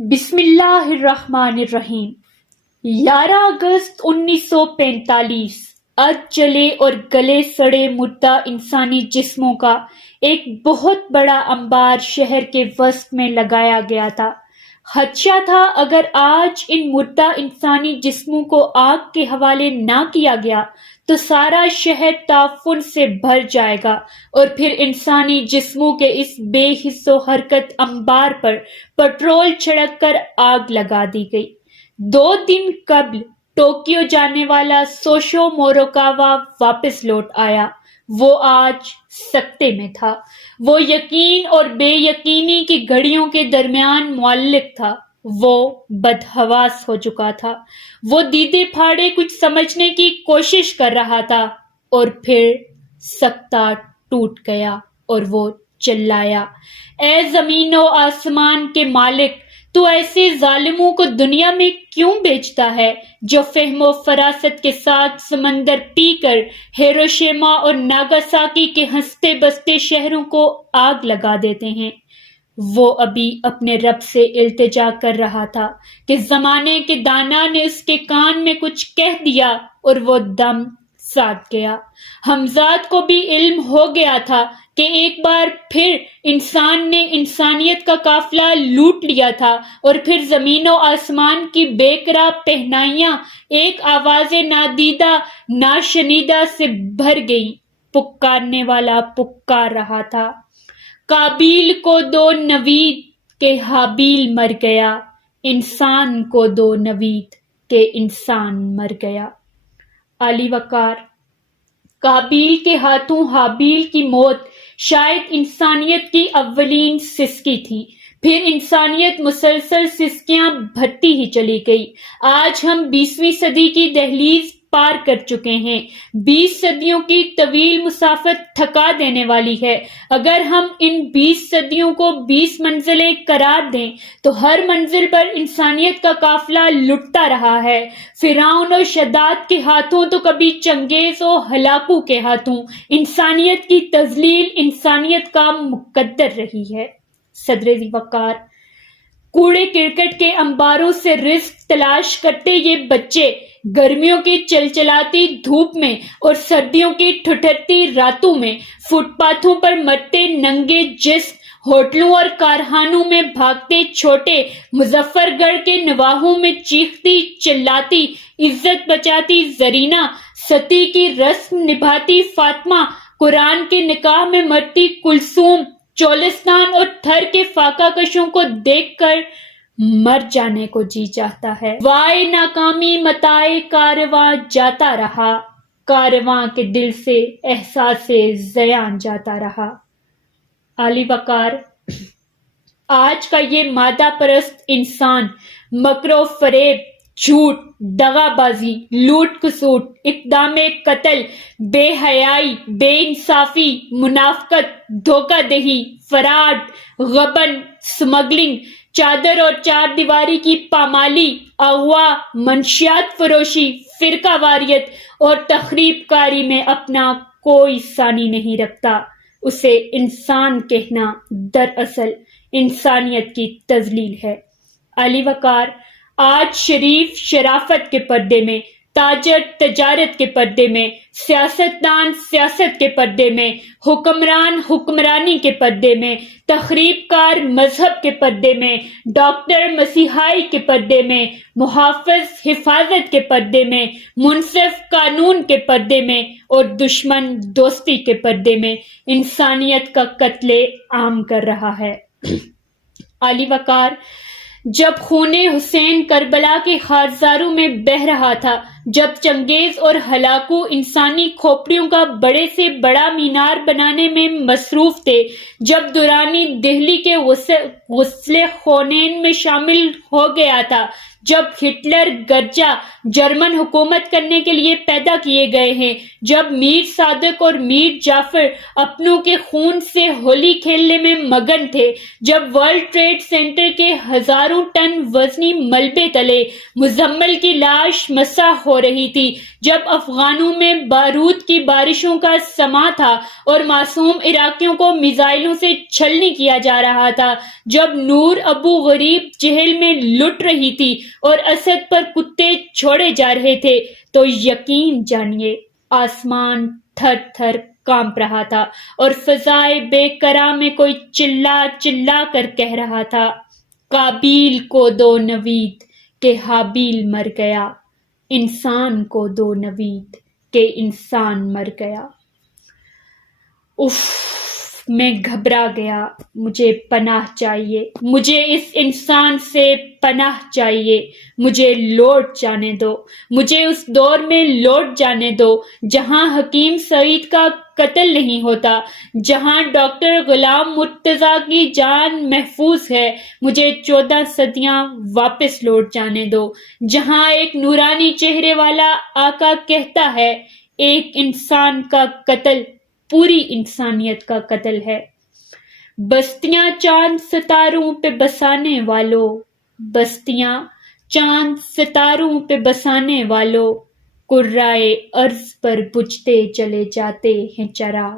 بسم اللہ الرحمن الرحیم۔ 11 اگست 1945 ارد جلے اور گلے سڑے مردہ انسانی جسموں کا ایک بہت بڑا انبار شہر کے وسط میں لگایا گیا تھا۔ خدشہ تھا اگر آج ان مردہ انسانی جسموں کو آگ کے حوالے نہ کیا گیا تو سارا شہر تعفن سے بھر جائے گا، اور پھر انسانی جسموں کے اس بے حس و حرکت انبار پر پٹرول چھڑک کر آگ لگا دی گئی۔ 2 دن قبل ٹوکیو جانے والا سوشو موروکاوا واپس لوٹ آیا۔ وہ آج سکتے میں تھا۔ وہ یقین اور بے یقینی کی گھڑیوں کے درمیان معلق تھا۔ وہ بدحواس ہو چکا تھا۔ وہ دیدے پھاڑے کچھ سمجھنے کی کوشش کر رہا تھا، اور پھر سکتہ ٹوٹ گیا اور وہ چلایا، اے زمین و آسمان کے مالک، تو ایسے ظالموں کو دنیا میں کیوں بیچتا ہے جو فہم و فراست کے ساتھ سمندر پی کر ہیروشیما اور ناگاساکی کے ہنستے بستے شہروں کو آگ لگا دیتے ہیں۔ وہ ابھی اپنے رب سے التجا کر رہا تھا کہ زمانے کے دانا نے اس کے کان میں کچھ کہہ دیا اور وہ دم ساتھ گیا۔ حمزاد کو بھی علم ہو گیا تھا کہ ایک بار پھر انسان نے انسانیت کا قافلہ لوٹ لیا تھا، اور پھر زمین و آسمان کی بے قرار پہنائیاں ایک آواز نادیدہ ناشنیدہ سے بھر گئی۔ پکارنے والا پکار رہا تھا، قابیل کو دو نوید کہ حابیل مر گیا، انسان کو دو نوید کہ انسان مر گیا۔ علی وقار۔ قابیل کے ہاتھوں حابیل کی موت شاید انسانیت کی اولین سسکی تھی، پھر انسانیت مسلسل سسکیاں بھرتی ہی چلی گئی۔ آج ہم 20ویں صدی کی دہلیز پار کر چکے ہیں۔ 20 صدیوں کی طویل مسافت تھکا دینے والی ہے۔ اگر ہم ان 20 صدیوں کو 20 منزلیں قرار دیں تو ہر منزل پر انسانیت کا قافلہ لٹتا رہا ہے، فرعون و شداد کے ہاتھوں تو کبھی چنگیز و ہلاکو کے ہاتھوں۔ انسانیت کی تذلیل انسانیت کا مقدر رہی ہے۔ صدر وقار۔ کوڑے کرکٹ کے انباروں سے رزق تلاش کرتے یہ بچے گرمیوں کی چلچلاتی دھوپ میں اور سردیوں کی ٹھٹھرتی راتوں میں فٹ پاتھوں پر مرتے ننگے جسم، ہوٹلوں اور کارخانوں میں بھاگتے چھوٹے، مظفر گڑھ کے نواحوں میں چیختی چلاتی عزت بچاتی زرینہ، ستی کی رسم نبھاتی فاطمہ، قرآن کے نکاح میں مرتی کلثوم، چولستان اور تھر کے فاقہ کشوں کو دیکھ کر مر جانے کو جی چاہتا ہے۔ وائے ناکامی متائے کارواں جاتا رہا، کارواں کے دل سے احساس زیاں جاتا رہا۔ علی وقار۔ آج کا یہ مادہ پرست انسان مکر و فریب، جھوٹ، دغا بازی، لوٹ کسوٹ، اقدام قتل، بے حیائی، بے انصافی، منافقت، دھوکہ دہی، فراڈ، غبن، سمگلنگ، چادر اور چار دیواری کی پامالی، اغوا، منشیات فروشی، فرقہ واریت اور تخریب کاری میں اپنا کوئی ثانی نہیں رکھتا۔ اسے انسان کہنا دراصل انسانیت کی تذلیل ہے۔ علی وقار۔ آج شریف شرافت کے پردے میں، تاجر تجارت کے پردے میں، سیاستدان سیاست کے پردے میں، حکمران حکمرانی کے پردے میں، تخریب کار مذہب کے پردے میں، ڈاکٹر مسیحائی کے پردے میں، محافظ حفاظت کے پردے میں، منصف قانون کے پردے میں اور دشمن دوستی کے پردے میں انسانیت کا قتل عام کر رہا ہے۔ علی وقار۔ جب خون حسین کربلا کے خارزاروں میں بہہ رہا تھا، جب چنگیز اور ہلاکو انسانی کھوپڑیوں کا بڑے سے بڑا مینار بنانے میں مصروف تھے، جب دورانی دہلی کے غسل خونین میں شامل ہو گیا تھا، جب ہٹلر گرجا جرمن حکومت کرنے کے لیے پیدا کیے گئے ہیں، جب میر صادق اور میر جعفر اپنوں کے خون سے ہولی کھیلنے میں مگن تھے، جب ورلڈ ٹریڈ سینٹر کے ہزاروں ٹن وزنی ملبے تلے مزمل کی لاش مسح ہو رہی تھی، جب افغانوں میں بارود کی بارشوں کا سماں تھا اور معصوم عراقیوں کو میزائلوں سے چھلنی کیا جا رہا تھا، جب نور ابو غریب جہل میں لٹ رہی تھی اور اسد پر کتے چھوڑے جا رہے تھے، تو یقین جانیے آسمان تھر تھر کانپ رہا تھا اور فضائے بے قرار میں کوئی چلا چلا کر کہہ رہا تھا، قابیل کو دو نوید کہ حابیل مر گیا، انسان کو دو نوید کہ انسان مر گیا۔ اف، میں گھبرا گیا، مجھے پناہ چاہیے، مجھے اس انسان سے پناہ چاہیے، مجھے لوٹ جانے دو، مجھے اس دور میں لوٹ جانے دو جہاں حکیم سعید کا قتل نہیں ہوتا، جہاں ڈاکٹر غلام مرتضیٰ کی جان محفوظ ہے، مجھے 14 صدیاں واپس لوٹ جانے دو، جہاں ایک نورانی چہرے والا آقا کہتا ہے، ایک انسان کا قتل پوری انسانیت کا قتل ہے۔ بستیاں چاند ستاروں پہ بسانے والوں، بستیاں چاند ستاروں پہ بسانے والوں، کرۂ ارض پر بجھتے چلے جاتے ہیں چراغ۔